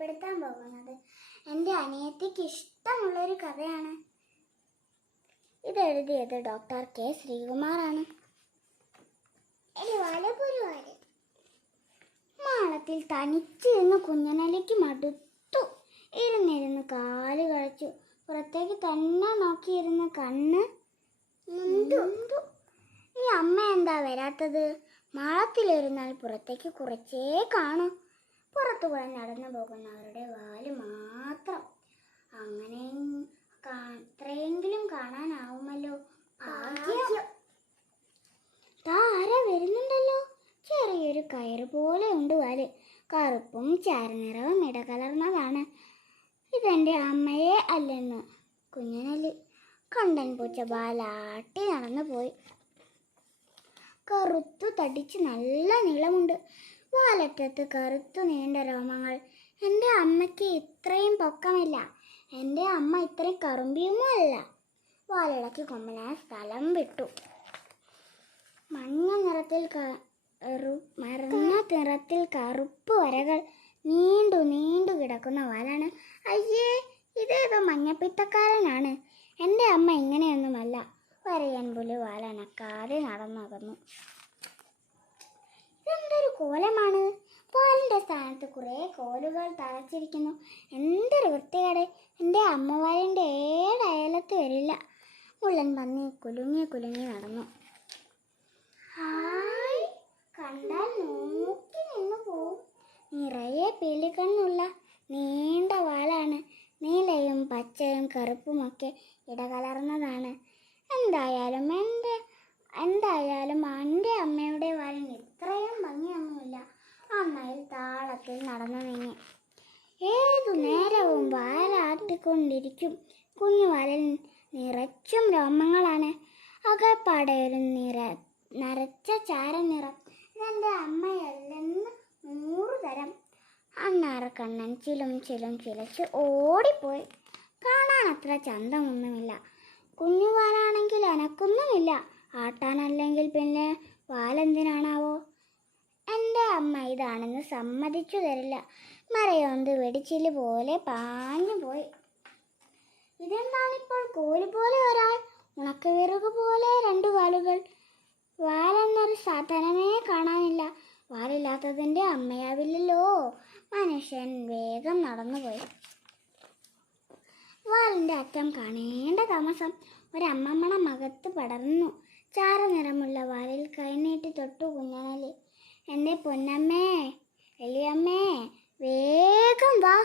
പരിചയപ്പെടുത്താൻ പോകുന്നത്. എന്റെ അനിയത്തിക്ക് ഇഷ്ടമുള്ളൊരു കഥയാണ്. ഇതെഴുതിയത് ഡോക്ടർ കെ ശ്രീകുമാറാണ്. മാളത്തിൽ തനിച്ചിരുന്ന് കുഞ്ഞനലിക്ക് മടുത്തു. ഇരുന്നിരുന്ന് കാൽ കഴിച്ചു. പുറത്തേക്ക് തന്നെ നോക്കിയിരുന്ന കണ്ണ്. ഈ അമ്മ എന്താ വരാത്തത്? മാളത്തിലിരുന്നാൽ പുറത്തേക്ക് കുറച്ചേ കാണൂ. പുറത്തുകൂടെ നടന്നു പോകുന്നവരുടെ വാൽ മാത്രം. അങ്ങനെ അത്രയെങ്കിലും കാണാനാവുമല്ലോ. താര വരുന്നുണ്ടല്ലോ. ചെറിയൊരു കയറ് പോലെ ഉണ്ട് വാൽ. കറുപ്പും ചാരനിറവും ഇടകലർന്നതാണ് ഇതെന്റെ അമ്മയെ അല്ലെന്ന് കുഞ്ഞനൽ കണ്ടൻ പൂച്ച ബാലാട്ടി നടന്നു പോയി കറുത്തു തടിച്ച് നല്ല നീളമുണ്ട്. വാലറ്റത്ത് കറുത്തു നീണ്ട രോമങ്ങൾ. എന്റെ അമ്മയ്ക്ക് ഇത്രയും പൊക്കമില്ല. എന്റെ അമ്മ ഇത്രയും കറുമ്പിയുമല്ല. വാലിളക്കി കൊമ്പനായ സ്ഥലം വിട്ടു. മഞ്ഞ നിറത്തിൽ കറു മറന്ന നിറത്തിൽ കറുപ്പ് വരകൾ നീണ്ടു നീണ്ടു കിടക്കുന്ന വാലാണ്. അയ്യേ ഇതേതോ മഞ്ഞപ്പിത്തക്കാരനാണ്. എന്റെ അമ്മ ഇങ്ങനെയൊന്നുമല്ല. വരയൻ പുലി വാലനക്കാതെ നടന്നകന്നു. ഇതെന്തൊരു കോലമാണ്? പാലിന്റെ സ്ഥാനത്ത് കുറേ കോലുകൾ തറച്ചിരിക്കുന്നു. എന്തൊരു വൃത്തികേട്. എന്റെ അമ്മവാലിന്റെ ഏഴ് അയലത്ത് വരില്ല. മുള്ളൻ പന്നി കുലുങ്ങി കുലുങ്ങി നടന്നു. ഹായ്. കണ്ടാൽ നോക്കി നിന്ന് പോവും. നിറയെ പീലിക്കണ്ണുള്ള നീണ്ട വാളാണ്. നീലയും പച്ചയും കറുപ്പുമൊക്കെ ഇടകലർന്നതാണ്. എന്തായാലും എന്റെ എന്തായാലും എന്റെ അമ്മയുടെ വാലിന് ഇത്രയും ഭംഗിയൊന്നുമില്ല. അമ്മയിൽ താളത്തിൽ നടന്നു നീങ്ങി ഏതു നേരവും വാലാട്ടിക്കൊണ്ടിരിക്കും. കുഞ്ഞു വയലിൽ നിറച്ചും രോമങ്ങളാണ്. അകപ്പാടെ ഒരു നിറ നരച്ച ചാരനിറം. ഇതെന്റെ അമ്മയല്ലെന്ന് നൂറ് തരം അന്നാറ കണ്ണൻ ചിലും ചിലും ചിലച്ച് ഓടിപ്പോയി. കാണാൻ അത്ര ചന്തമൊന്നുമില്ല. കുഞ്ഞു വാലാണെങ്കിൽ അനക്കൊന്നുമില്ല. ആട്ടാനല്ലെങ്കിൽ പിന്നെ വാലെന്തിനാണാവോ എന്റെ അമ്മ ഇതാണെന്ന് സമ്മതിച്ചു തരില്ല. മറയോന്ത് വെടിച്ചിൽ പോലെ പാഞ്ഞു പോയി. ഇതെന്താണിപ്പോൾ കോൽ പോലെ ഒരാൾ ഉണക്കവിറക് പോലെ രണ്ടു വാലുകൾ വാലെന്നൊരു സാധനമേ കാണാനില്ല. വാലില്ലാത്തതിന്റെ അമ്മയാവില്ലല്ലോ. മനുഷ്യൻ വേഗം നടന്നുപോയി. വാലിന്റെ അറ്റം കാണേണ്ട താമസം ഒരമ്മമ്മണ മകത്ത് പടർന്നു. ചാര നിറമുള്ള വാലിൽ കൈനീട്ടി തൊട്ടു കുഞ്ഞനലി. குழந்தை பொன்னம்மே எளியம்மே வேகம் வா.